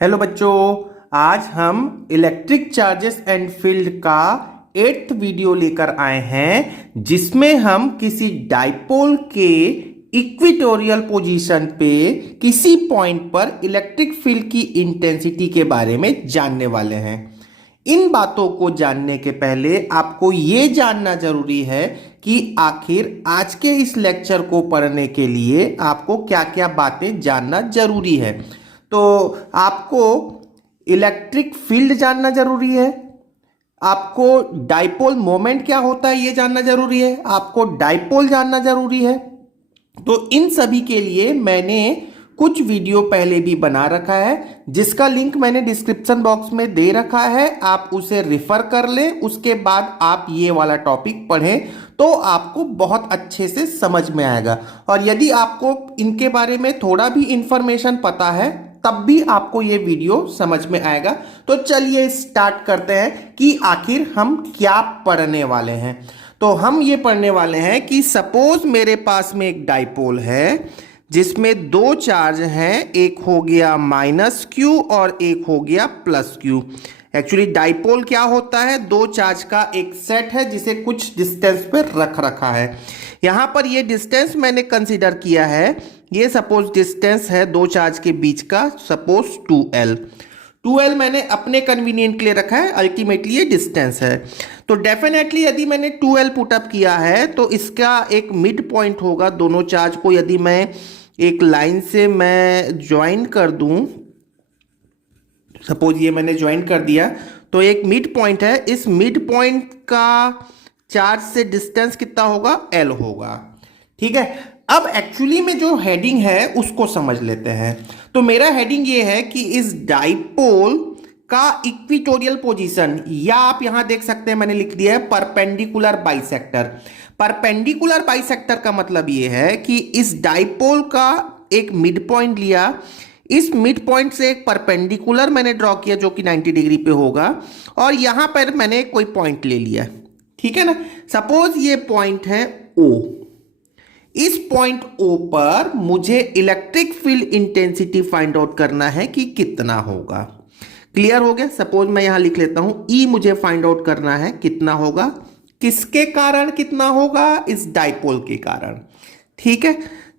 Hello बच्चों, आज हम इलेक्ट्रिक चार्जेस एंड फील्ड का 8th वीडियो लेकर आए हैं, जिसमें हम किसी डाइपोल के इक्वेटोरियल पोजीशन पे किसी पॉइंट पर इलेक्ट्रिक फील्ड की इंटेंसिटी के बारे में जानने वाले हैं। इन बातों को जानने के पहले आपको ये जानना जरूरी है कि आखिर आज के इस लेक्चर को पढ़ने के लिए आपको क्या क्या बातें जानना जरूरी है। तो आपको इलेक्ट्रिक फील्ड जानना जरूरी है, आपको डाइपोल मोमेंट क्या होता है ये जानना जरूरी है, आपको डाइपोल जानना जरूरी है। तो इन सभी के लिए मैंने कुछ वीडियो पहले भी बना रखा है, जिसका लिंक मैंने डिस्क्रिप्शन बॉक्स में दे रखा है। आप उसे रिफर कर लें, उसके बाद आप ये वाला टॉपिक पढ़ें तो आपको बहुत अच्छे से समझ में आएगा। और यदि आपको इनके बारे में थोड़ा भी इंफॉर्मेशन पता है तब भी आपको ये वीडियो समझ में आएगा। तो चलिए स्टार्ट करते हैं कि आखिर हम क्या पढ़ने वाले हैं। तो हम ये पढ़ने वाले हैं कि सपोज मेरे पास में एक डाइपोल है जिसमें दो चार्ज हैं, एक हो गया -q और एक हो गया +q। एक्चुअली डाइपोल क्या होता है, दो चार्ज का एक सेट है जिसे कुछ डिस्टेंस पर रख रखा है। यहां पर ये डिस्टेंस मैंने कंसीडर किया है, ये सपोज डिस्टेंस है दो चार्ज के बीच का, सपोज 2l मैंने अपने कन्वीनियंट के लिए रखा है, अल्टीमेटली ये डिस्टेंस है। तो डेफिनेटली यदि मैंने 2l पुटअप किया है तो इसका एक मिड पॉइंट होगा। दोनों चार्ज को यदि मैं एक लाइन से मैं ज्वाइन कर दूं, सपोज ये मैंने ज्वाइन कर दिया, तो एक मिड पॉइंट है। इस मिड पॉइंट का चार्ज से डिस्टेंस कितना होगा, l होगा। ठीक है, अब एक्चुअली में जो हेडिंग है उसको समझ लेते हैं। तो मेरा हेडिंग ये है कि इस डाइपोल का इक्वेटोरियल पोजीशन, या आप यहां देख सकते हैं मैंने लिख दिया है परपेंडिकुलर बाइसेक्टर। परपेंडिकुलर बाइसेक्टर का मतलब ये है कि इस डाइपोल का एक मिड पॉइंट लिया, इस मिड पॉइंट से एक परपेंडिकुलर मैंने ड्रॉ किया जो कि 90 डिग्री पे होगा, और यहां पर मैंने कोई पॉइंट ले लिया। ठीक है ना, सपोज ये पॉइंट है O। इस पॉइंट O पर मुझे electric field intensity find out करना है कि कितना होगा। क्लियर हो गया। सपोज मैं यहां लिख लेता हूं E मुझे फाइंड आउट करना है कितना होगा, किसके कारण कितना होगा, इस डाइपोल के कारण। ठीक है,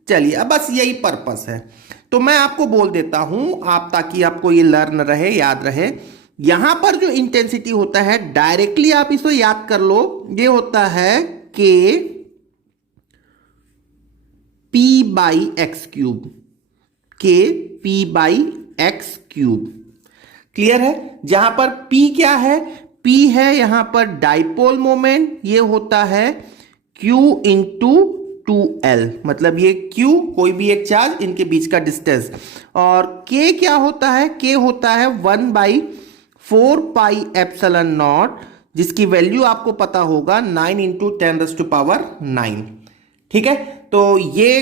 चलिए अब बस यही पर्पस है। तो मैं आपको बोल देता हूं, आप ताकि आपको ये लर्न रहे, याद रहे। यहां पर जो इंटेंसिटी होता है, डायरेक्टली आप इसको याद कर लो, ये होता है K P/x³। K P/x³। Clear है। जहां पर P क्या है, P है यहां पर डाइपोल मोमेंट, ये होता है Q इंटू 2l, मतलब ये Q कोई भी एक चार्ज, इनके बीच का डिस्टेंस। और K क्या होता है, K होता है 1/4πε0, जिसकी वैल्यू आपको पता होगा 9 इंटू 10⁹9। ठीक है, तो ये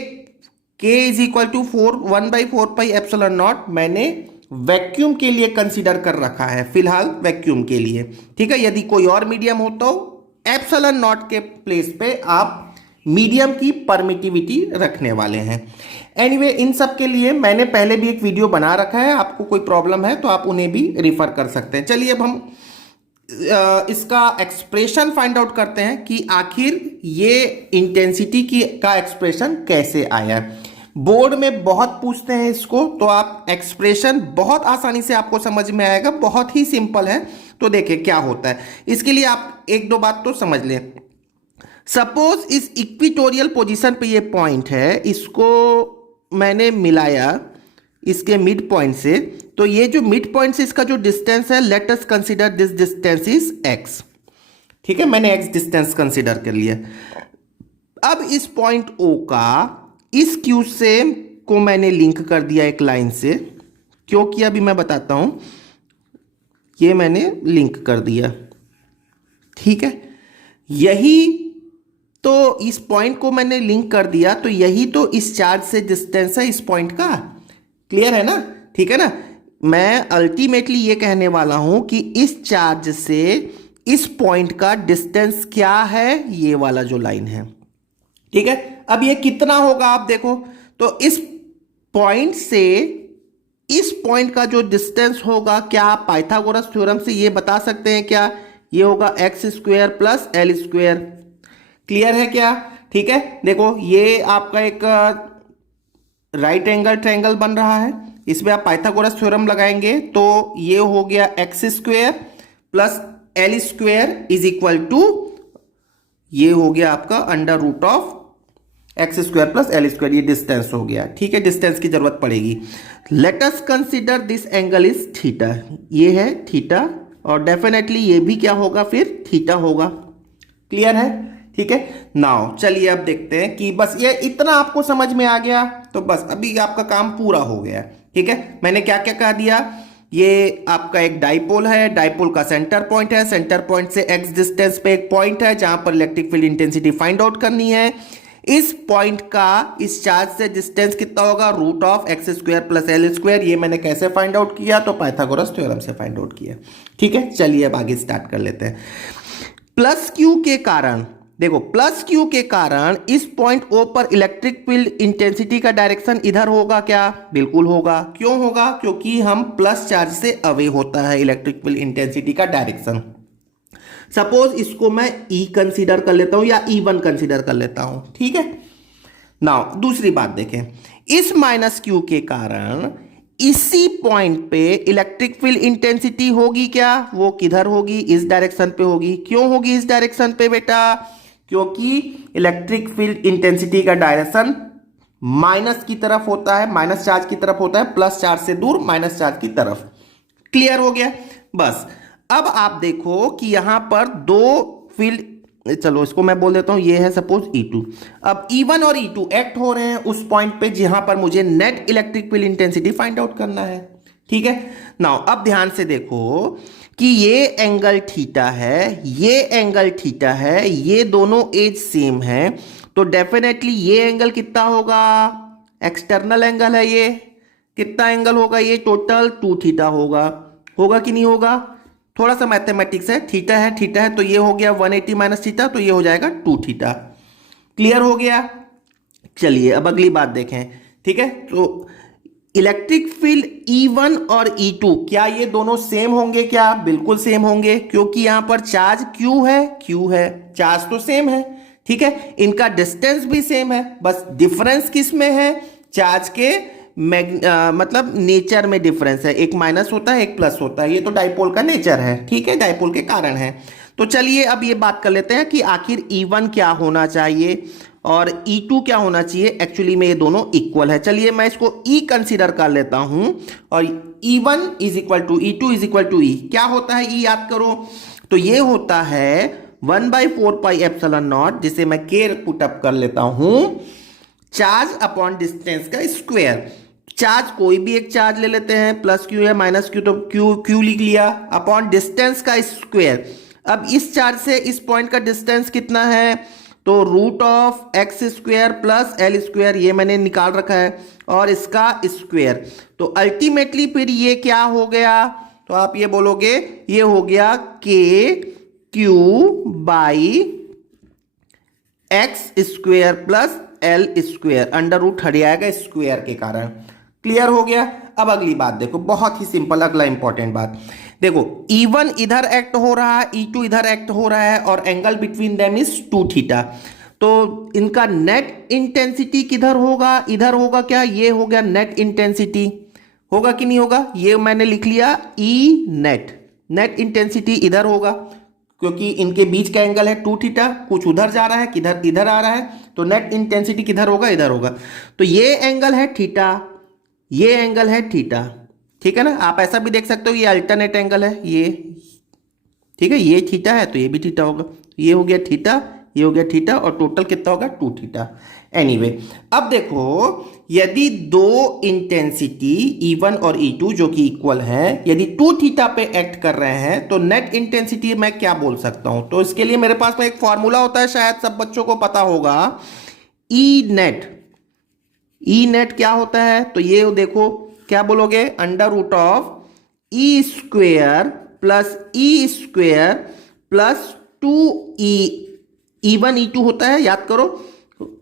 K इज इक्वल टू 1/4πε0 मैंने वैक्यूम के लिए कंसीडर कर रखा है, फिलहाल वैक्यूम के लिए। ठीक है, यदि कोई और मीडियम हो तो ε0 के प्लेस पे आप मीडियम की परमिटिविटी रखने वाले हैं। एनीवे, इन सब के लिए मैंने पहले भी एक वीडियो बना रखा है, आपको कोई प्रॉब्लम है तो आप उन्हें भी रिफर कर सकते हैं। चलिए अब हम इसका एक्सप्रेशन फाइंड आउट करते हैं कि आखिर ये इंटेंसिटी की का एक्सप्रेशन कैसे आया। बोर्ड में बहुत पूछते हैं इसको, तो आप एक्सप्रेशन बहुत आसानी से आपको समझ में आएगा, बहुत ही सिंपल है। तो देखिए क्या होता है, इसके लिए आप एक दो बात तो समझ लें। सपोज इस इक्वेटोरियल पोजीशन पे ये पॉइंट है, इसको मैंने मिलाया इसके मिड पॉइंट से, तो ये जो मिड पॉइंट से इसका जो डिस्टेंस है, late us consider this distance is x। ठीक है, मैंने x डिस्टेंस कंसीडर कर लिया। अब इस पॉइंट O का इस Q से को मैंने लिंक कर दिया एक लाइन से। क्यों किया अभी मैं बताता हूं, ये मैंने लिंक कर दिया। ठीक है, यही तो इस पॉइंट को मैंने लिंक कर दिया, तो यही तो इस चार्ज से डिस्टेंस है इस पॉइंट का। क्लियर है ना, ठीक है ना। मैं अल्टीमेटली ये कहने वाला हूं कि इस चार्ज से इस पॉइंट का डिस्टेंस क्या है, ये वाला जो लाइन है। ठीक है, अब ये कितना होगा आप देखो, तो इस पॉइंट से इस पॉइंट का जो डिस्टेंस होगा, क्या आप पाइथागोरस थ्योरम से ये बता सकते हैं क्या? ये होगा x square plus l square. Clear है क्या? ठीक है, देखो ये आपका एक राइट एंगल ट्रायंगल बन रहा है, इसमें आप पाइथागोरस थ्योरम लगाएंगे तो ये हो गया x square plus l square is equal to, ये हो गया आपका under root of x square plus l square, ये डिस्टेंस हो गया। ठीक है, डिस्टेंस की जरूरत पड़ेगी। Let us consider this angle is theta, ये है थीटा, और डेफिनेटली ये भी क्या होगा फिर? थीटा होगा। क्लियर है? ठीक है, नाउ चलिए अब देखते हैं कि बस ये इतना आपको समझ में आ गया तो बस अभी आपका काम पूरा हो गया। ठीक है, मैंने क्या क्या कह दिया? ये आपका एक डाइपोल है, डाइपोल का सेंटर पॉइंट है, सेंटर पॉइंट से एक्स डिस्टेंस पे एक पॉइंट है जहां पर electric field intensity find out करनी है। इस पॉइंट का इस चार्ज से डिस्टेंस कितना होगा? Root of x square plus l square. ये मैंने कैसे फाइंड आउट किया? तो पाइथागोरस थ्योरम से फाइंड आउट किया। ठीक है, चलिए अब आगे स्टार्ट कर लेते हैं। प्लस क्यू के कारण, देखो प्लस क्यू के कारण इस पॉइंट ओ पर इलेक्ट्रिक फील्ड इंटेंसिटी का डायरेक्शन इधर होगा क्या? बिल्कुल होगा। क्यों होगा? क्योंकि हम प्लस चार्ज से अवे होता है इलेक्ट्रिक फील्ड इंटेंसिटी का डायरेक्शन। सपोज इसको मैं ई कंसीडर कर लेता हूं या E1 कंसीडर कर लेता हूं। ठीक है, नाउ दूसरी बात देखें, इस माइनस क्यू के कारण इसी पॉइंट पे इलेक्ट्रिक फील्ड इंटेंसिटी होगी क्या? वो किधर होगी? इस डायरेक्शन पे होगी। क्यों होगी इस डायरेक्शन पे बेटा? क्योंकि इलेक्ट्रिक फील्ड इंटेंसिटी का डायरेक्शन माइनस की तरफ होता है, माइनस चार्ज की तरफ होता है, प्लस चार्ज से दूर माइनस चार्ज की तरफ। क्लियर हो गया? बस अब आप देखो कि यहां पर दो फील्ड, चलो इसको मैं बोल देता हूं, ये है सपोज E2। अब E1 और E2 एक्ट हो रहे हैं उस पॉइंट पे जहां पर मुझे net electric field intensity find out करना है। ठीक है, नाउ अब ध्यान से देखो कि ये एंगल थीटा है, ये एंगल थीटा है, ये दोनों एज सेम है, तो डेफिनेटली ये एंगल कितना होगा? एक्सटर्नल एंगल है ये। कितना एंगल होगा ये? टोटल 2 थीटा होगा। होगा कि नहीं होगा? थोड़ा सा मैथमेटिक्स है, थीटा है, थीटा है, तो ये हो गया 180 माइनस थीटा, तो ये हो जाएगा 2 थीटा। क्लियर हो गया? चलिए अब अगली बात देखें। ठीक है, तो इलेक्ट्रिक फील्ड E1 और E2 क्या ये दोनों सेम होंगे क्या? बिल्कुल सेम होंगे, क्योंकि यहां पर चार्ज Q है, Q है, चार्ज तो सेम है। ठीक है, इनका डिस्टेंस भी सेम है, बस डिफरेंस किस में है? चार्ज के मतलब नेचर में डिफरेंस है, एक माइनस होता है एक प्लस होता है, ये तो डाइपोल का नेचर है। ठीक है, डाइपोल के कारण है। तो चलिए अब ये बात कर लेते हैं कि आखिर E1 क्या होना चाहिए और E2 क्या होना चाहिए। एक्चुअली में ये दोनों इक्वल है। चलिए मैं इसको E कंसीडर कर लेता हूं और E1 is equal to E2 is equal to E। क्या होता है E? याद करो, तो ये होता है 1/4 पाई एप्सिलॉन नॉट, जिसे मैं K पुटअप कर लेता हूं, चार्ज अपॉन डिस्टेंस का स्क्वायर। चार्ज कोई भी एक चार्ज ले लेते हैं, प्लस क्यू है माइनस क्यू, तो क्यू क्यू लिख लिया, अपॉन डिस्टेंस का स्क्वायर। अब इस चार्ज से इस पॉइंट का डिस्टेंस कितना है? तो root of x square plus l square, ये मैंने निकाल रखा है, और इसका स्क्वायर। तो अल्टीमेटली फिर ये क्या हो गया? तो आप ये बोलोगे ये हो गया k q by x square plus l square, under root हट जाएगा स्क्वायर के कारण। क्लियर हो गया? अब अगली बात देखो, बहुत ही सिंपल, अगला इंपॉर्टेंट बात देखो, E1 इधर एक्ट हो रहा है, E2 इधर एक्ट हो रहा है, और angle between them is 2 theta. तो इनका नेट इंटेंसिटी किधर होगा? इधर होगा क्या? ये हो गया नेट इंटेंसिटी। होगा कि नहीं होगा? ये मैंने लिख लिया E नेट, नेट इंटेंसिटी इधर होगा, क्योंकि इनके बीच का एंगल है 2 थीटा, कुछ उधर जा रहा है, किधर इधर आ रहा है, तो नेट इंटेंसिटी किधर होगा? इधर होगा। तो ये एंगल है थीटा, ये एंगल है थीटा। ठीक है ना? आप ऐसा भी देख सकते हो, ये अल्टरनेट एंगल है ये। ठीक है, ये थीटा है तो ये भी थीटा होगा, ये हो गया थीटा, ये हो गया थीटा, और टोटल कितना होगा? 2 थीटा। एनीवे, अब देखो, यदि दो इंटेंसिटी E1 और E2 जो कि इक्वल हैं, यदि 2 थीटा पे एक्ट कर रहे हैं, तो नेट इंटेंसिटी मैं क्या बोल सकता हूं? तो इसके लिए मेरे पास में एक फॉर्मूला होता है, शायद सब बच्चों को पता होगा, ई नेट। ई नेट क्या होता है? तो ये देखो, क्या बोलोगे? Under root of e square plus e square plus 2E, E1 E2 होता है, याद करो,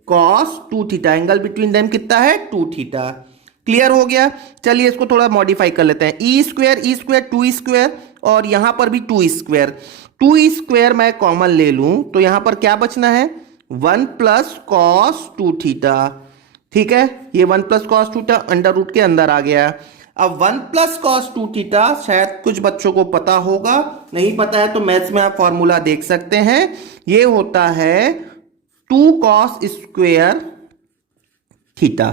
cos 2 theta, angle between them कितना है? 2 थीटा। क्लियर हो गया। चलिए इसको थोड़ा मॉडिफाई कर लेते हैं। ई स्क्वायर टू स्क्वायर और यहां पर भी टू स्क्वायर मैं कॉमन ले लूं तो यहां पर क्या बचना है, 1 प्लस कॉस 2 थीटा। ठीक है, ये 1 plus cos 2 theta under root के अंदर आ गया। अब 1 प्लस कॉस 2 थीटा शायद कुछ बच्चों को पता होगा, नहीं पता है तो मैथ्स में आप फॉर्मूला देख सकते हैं। ये होता है 2 cos square theta.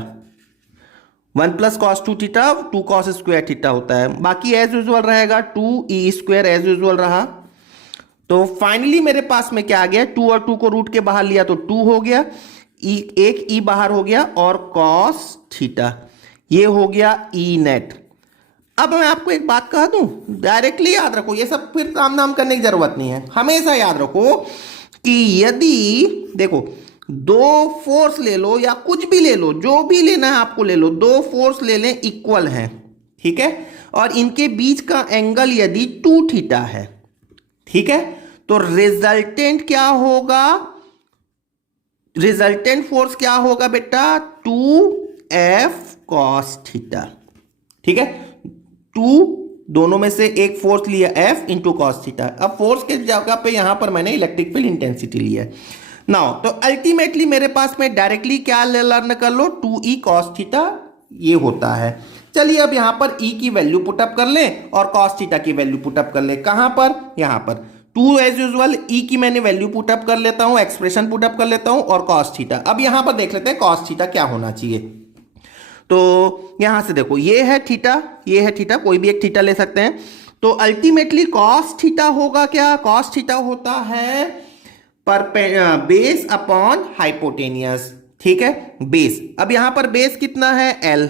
1 plus cos 2 theta 2 cos square theta होता है। बाकी एज यूजुअल रहेगा 2 ई स्क्वायर एज यूजुअल रहा। तो फाइनली मेरे पास में क्या आ गया, 2 और 2 को रूट के बाहर लिया तो 2 हो गया, एक ई बाहर हो गया और कॉस थीटा, ये हो गया ई नेट। अब मैं आपको एक बात कह दूं, डायरेक्टली याद रखो, ये सब फिर काम नाम करने की जरूरत नहीं है। हमेशा याद रखो कि यदि देखो दो फोर्स ले लो या कुछ भी ले लो, जो भी लेना है आपको ले लो, दो फोर्स ले लें इक्वल हैं, ठीक है, और इनके बीच का एंगल यदि 2 थीटा है, ठीक है, तो रिजल्टेंट क्या होगा, रिजल्टेंट फोर्स क्या होगा बेटा, 2f cos थीटा। ठीक है, 2 दोनों में से एक फोर्स लिया f इंटू कॉस थीटा। अब फोर्स के जगह पे यहां पर मैंने इलेक्ट्रिक फील्ड इंटेंसिटी लिया है। नाउ तो अल्टीमेटली मेरे पास में डायरेक्टली क्या लर्न कर लो, 2e cos थीटा ये होता है। चलिए अब यहां पर e की वैल्यू पुटअप कर लें और cos थीटा की वैल्यू पुटअप कर लें। कहां पर, यहां पर 2 एज यूजुअल e की मैंने वैल्यू पुटअप कर लेता हूं, एक्सप्रेशन पुटअप कर लेता हूं और cos थीटा। अब यहां पर देख लेते हैं cos थीटा क्या होना चाहिए। तो यहां से देखो ये है थीटा, ये है थीटा, कोई भी एक थीटा ले सकते हैं। तो अल्टीमेटली cos थीटा होगा क्या, cos थीटा होता है बेस अपॉन हाइपोटेनियस। ठीक है, बेस, अब यहां पर बेस कितना है, L,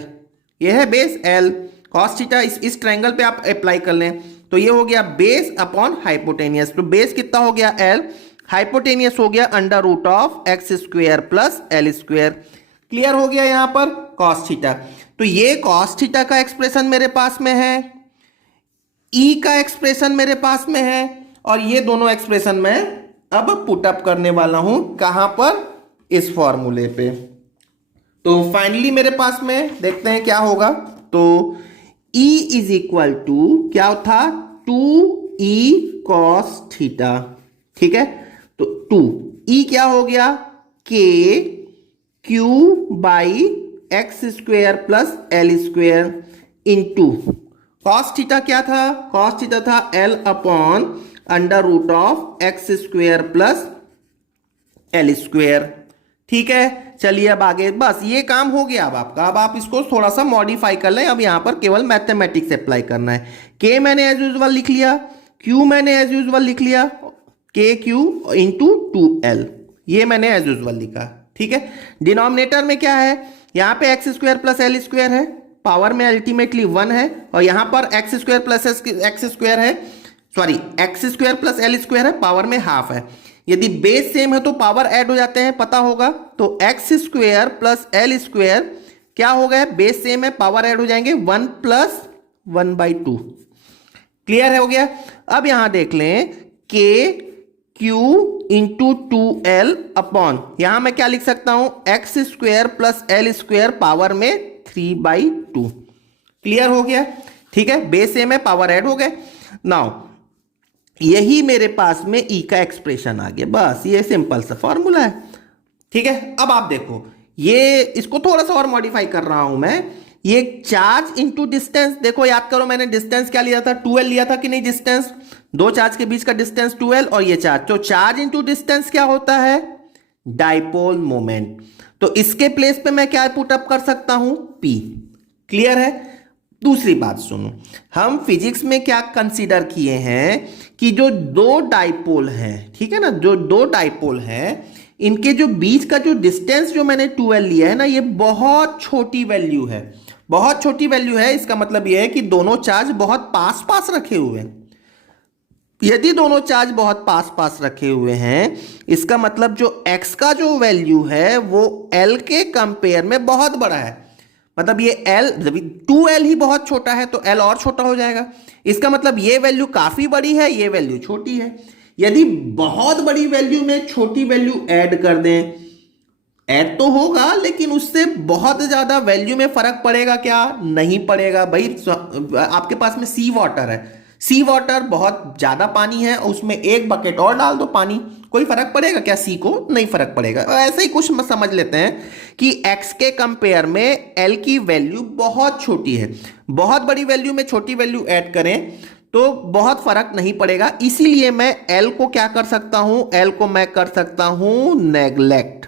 ये है बेस L। cos थीटा इस ट्रायंगल पे आप अप्लाई कर लें तो ये हो गया बेस अपॉन हाइपोटेनियस। तो बेस कितना हो गया L, हाइपोटेनियस हो गया under root of x square plus l square. Clear हो गया यहां पर cos थीटा। तो ये cos थीटा का एक्सप्रेशन मेरे पास में है, E का एक्सप्रेशन मेरे पास में है, और ये दोनों एक्सप्रेशन मैं अब पुटअप करने वाला हूं कहां पर, इस फॉर्मूले पे। तो फाइनली मेरे पास में देखते हैं क्या होगा। तो E इज इक्वल टू क्या था, 2e cos थीटा। ठीक है, तो 2e क्या हो गया, k q by x square plus l square into cos theta क्या था, cos थीटा था L upon under root of x square plus l square. ठीक है, चलिए अब आगे, बस ये काम हो गया अब आपका। अब आप इसको थोड़ा सा मॉडिफाई कर लें। अब यहां पर केवल मैथमेटिक्स अप्लाई करना है। के मैंने एज यूजुअल लिख लिया, क्यू मैंने एज यूजुअल लिख लिया, के क्यू इंटू 2L, ये मैंने एज यूजुअल लिखा। ठीक है, डिनोमिनेटर में क्या है, यहां पे x square plus l square है, पावर में अल्टीमेटली 1 है, और यहां पर x square plus x square है, sorry x square plus l square है, पावर में हाफ है। यदि बेस सेम है तो पावर ऐड हो जाते हैं, पता होगा। तो x square plus l square क्या हो गया, बेस सेम है, पावर ऐड हो जाएंगे, 1 प्लस 1/2। क्लियर हो गया। अब यहां देख लें के क्यू इंटू 2L अपॉन, यहां मैं क्या लिख सकता हूं, x square plus l square power में 3/2। क्लियर हो गया। ठीक है, बेस सेम है, पावर ऐड हो गए। नाउ यही मेरे पास में E का एक्सप्रेशन आ गया, बस ये सिंपल सा फॉर्मूला है। ठीक है, अब आप देखो, ये इसको थोड़ा सा और मॉडिफाई कर रहा हूं मैं। ये चार्ज इनटू डिस्टेंस, देखो याद करो मैंने डिस्टेंस क्या लिया था, 2L लिया था कि नहीं, डिस्टेंस, दो चार्ज के बीच का डिस्टेंस 2L, और ये चार्ज, तो चार्ज इनटू डिस्टेंस क्या होता है, डाइपोल मोमेंट। तो इसके प्लेस पे मैं क्या पुटअप कर सकता हूं, P। क्लियर है। दूसरी बात सुनो, हम फिजिक्स में क्या कंसीडर किए हैं कि जो दो डाइपोल हैं, ठीक है ना, जो दो डाइपोल हैं, इनके जो बीच का जो डिस्टेंस जो मैंने 2L लिया है ना, ये बहुत छोटी वैल्यू है, बहुत छोटी वैल्यू है। इसका मतलब यह है कि दोनों चार्ज बहुत पास पास रखे हुए हैं। यदि दोनों चार्ज बहुत पास पास रखे हुए हैं, इसका मतलब जो x का जो वैल्यू है वो L के कंपेयर में बहुत बड़ा है। मतलब ये L, जब 2L ही बहुत छोटा है तो L और छोटा हो जाएगा। इसका मतलब ये वैल्यू काफी बड़ी है, ये वैल्यू छोटी है। यदि बहुत बड़ी वैल्यू में छोटी वैल्यू ऐड कर दें ऐड तो होगा, लेकिन उससे बहुत ज्यादा वैल्यू में फर्क पड़ेगा क्या? नहीं पड़ेगा भाई। आपके पास में सी वाटर है, सी वाटर बहुत ज्यादा पानी है, उसमें एक बकेट और डाल दो पानी, कोई फर्क पड़ेगा क्या? सी को नहीं फर्क पड़ेगा। ऐसे ही कुछ समझ लेते हैं कि x के कंपेयर में l की वैल्यू बहुत छोटी है, बहुत बड़ी वैल्यू में छोटी वैल्यू ऐड करें तो बहुत फर्क नहीं पड़ेगा। इसीलिए मैं l को क्या कर सकता हूं, l को मैं कर सकता हूं नेग्लेक्ट।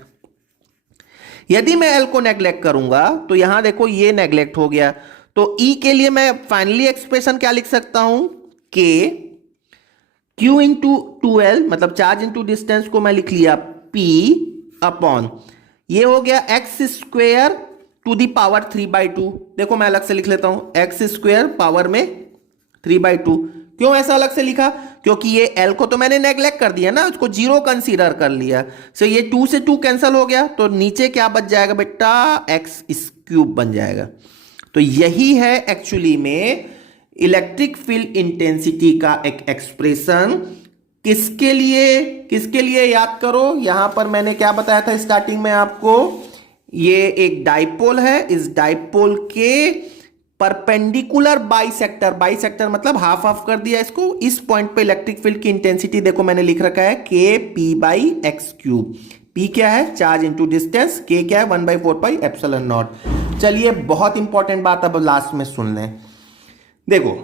यदि मैं एल को नेग्लेक्ट करूंगा तो यहां देखो ये नेग्लेक्ट हो गया, तो ई के लिए मैं फाइनली एक्सप्रेशन क्या लिख सकता हूं, k q into two l, मतलब चार्ज इंटू डिस्टेंस को मैं लिख लिया पी अपॉन, ये हो गया x square to the power 3/2। देखो मैं अलग से लिख लेता हूं, एक्स स्क्वेयर पावर में 3/2। क्यों ऐसा अलग से लिखा? क्योंकि ये l को तो मैंने नेग्लेक्ट कर दिया ना, उसको जीरो कंसीडर कर लिया। सो ये 2 से 2 कैंसिल हो गया, तो नीचे क्या बच जाएगा बेटा, एक्स क्यूब बन जाएगा। तो यही है एक्चुअली में इलेक्ट्रिक फील्ड इंटेंसिटी का एक एक्सप्रेशन। किसके लिए याद करो, यहां पर मैंने क्या बताया था स्टार्टिंग में आपको, ये एक डाइपोल है, इस डाइपोल के परपेंडिकुलर बाइसेक्टर, बाइसेक्टर मतलब हाफ हाफ कर दिया इसको, इस पॉइंट पे इलेक्ट्रिक फील्ड की इंटेंसिटी देखो मैंने लिख रखा है के P by x cube. P क्या है, चार्ज इंटू डिस्टेंस, के क्या है 1/4 पाई एप्सिलॉन नॉट। चलिए बहुत इंपॉर्टेंट बात अब लास्ट में सुन लें। देखो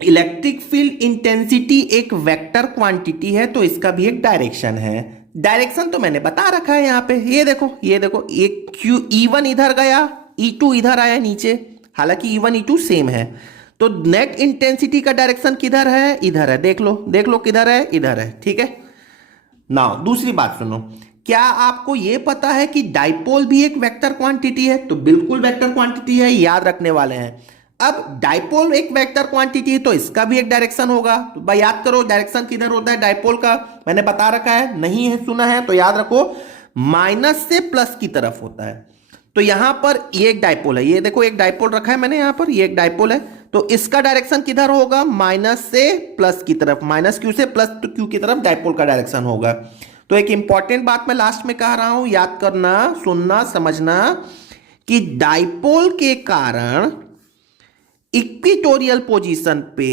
इलेक्ट्रिक फील्ड इंटेंसिटी एक वेक्टर क्वांटिटी है, तो इसका भी एक डायरेक्शन है। डायरेक्शन तो मैंने बता रखा है यहां पे, ये देखो एक क्यू E1 इधर गया, E2 इधर आया नीचे, हालांकि E1 E2 सेम है। तो नेट इंटेंसिटी का डायरेक्शन किधर है, इधर है, देख लो किधर है, इधर है, ठीक है। नाउ दूसरी बात सुनो, क्या आपको यह पता है कि डाइपोल भी एक वेक्टर क्वांटिटी है? तो बिल्कुल वेक्टर क्वांटिटी है, याद रखने वाले हैं। अब डाइपोल एक वेक्टर क्वांटिटी है तो इसका भी एक डायरेक्शन होगा, तो भाई याद करो डायरेक्शन किधर होता है डाइपोल का, मैंने बता रखा है, नहीं है सुना है तो याद रखो, माइनस से प्लस की तरफ होता है। तो यहां पर ये एक डाइपोल है, ये देखो एक डाइपोल रखा है मैंने यहां पर, ये एक डाइपोल है, तो इसका डायरेक्शन किधर होगा, माइनस से प्लस की तरफ, माइनस क्यू से प्लस क्यू की तरफ डाइपोल का डायरेक्शन होगा। तो एक इंपॉर्टेंट बात मैं लास्ट में कह रहा हूं, याद करना, सुनना, समझना, कि डाइपोल के कारण इक्विटोरियल पोजीशन पे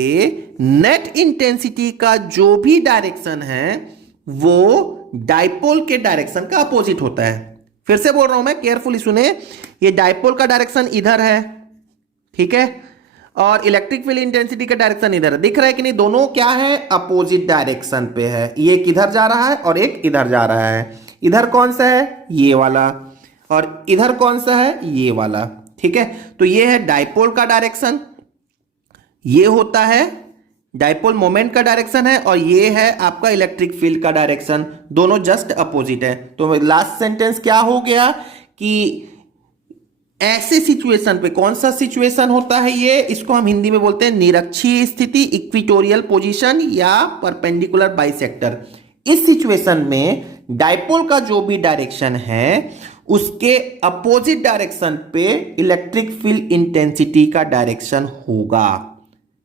नेट इंटेंसिटी का जो भी डायरेक्शन है वो डाइपोल के डायरेक्शन का अपोजिट होता है। फिर से बोल रहा हूं मैं, केयरफुली सुने, ये डाइपोल का डायरेक्शन इधर है, ठीक है, और इलेक्ट्रिक फील्ड इंटेंसिटी का डायरेक्शन इधर है, दिख रहा है कि नहीं, दोनों क्या है, अपोजिट डायरेक्शन पे है। ये किधर जा रहा है और एक इधर जा रहा है, इधर कौन सा है, ये वाला, और इधर कौन सा है, ये वाला, ठीक है। तो ये है डाइपोल का डायरेक्शन, ये होता है डाइपोल मोमेंट का डायरेक्शन है, और ये है आपका इलेक्ट्रिक फील्ड का डायरेक्शन, दोनों जस्ट अपोजिट है। तो लास्ट सेंटेंस क्या हो गया कि ऐसे सिचुएशन पे, कौन सा सिचुएशन होता है ये, इसको हम हिंदी में बोलते हैं निरक्षीय स्थिति, इक्विटोरियल पोजीशन या परपेंडिकुलर बाइसेक्टर। इस सिचुएशन में डाइपोल का जो भी डायरेक्शन है उसके अपोजिट डायरेक्शन पे इलेक्ट्रिक फील्ड इंटेंसिटी का डायरेक्शन होगा,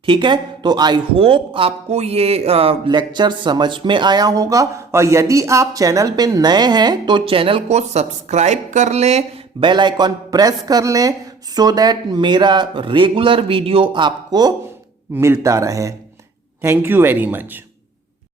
ठीक है। तो आई होप आपको ये लेक्चर समझ में आया होगा, और यदि आप चैनल पे नए हैं तो चैनल को सब्सक्राइब कर लें, बेल आइकॉन प्रेस कर लें, सो दैट मेरा रेगुलर वीडियो आपको मिलता रहे। Thank you very much.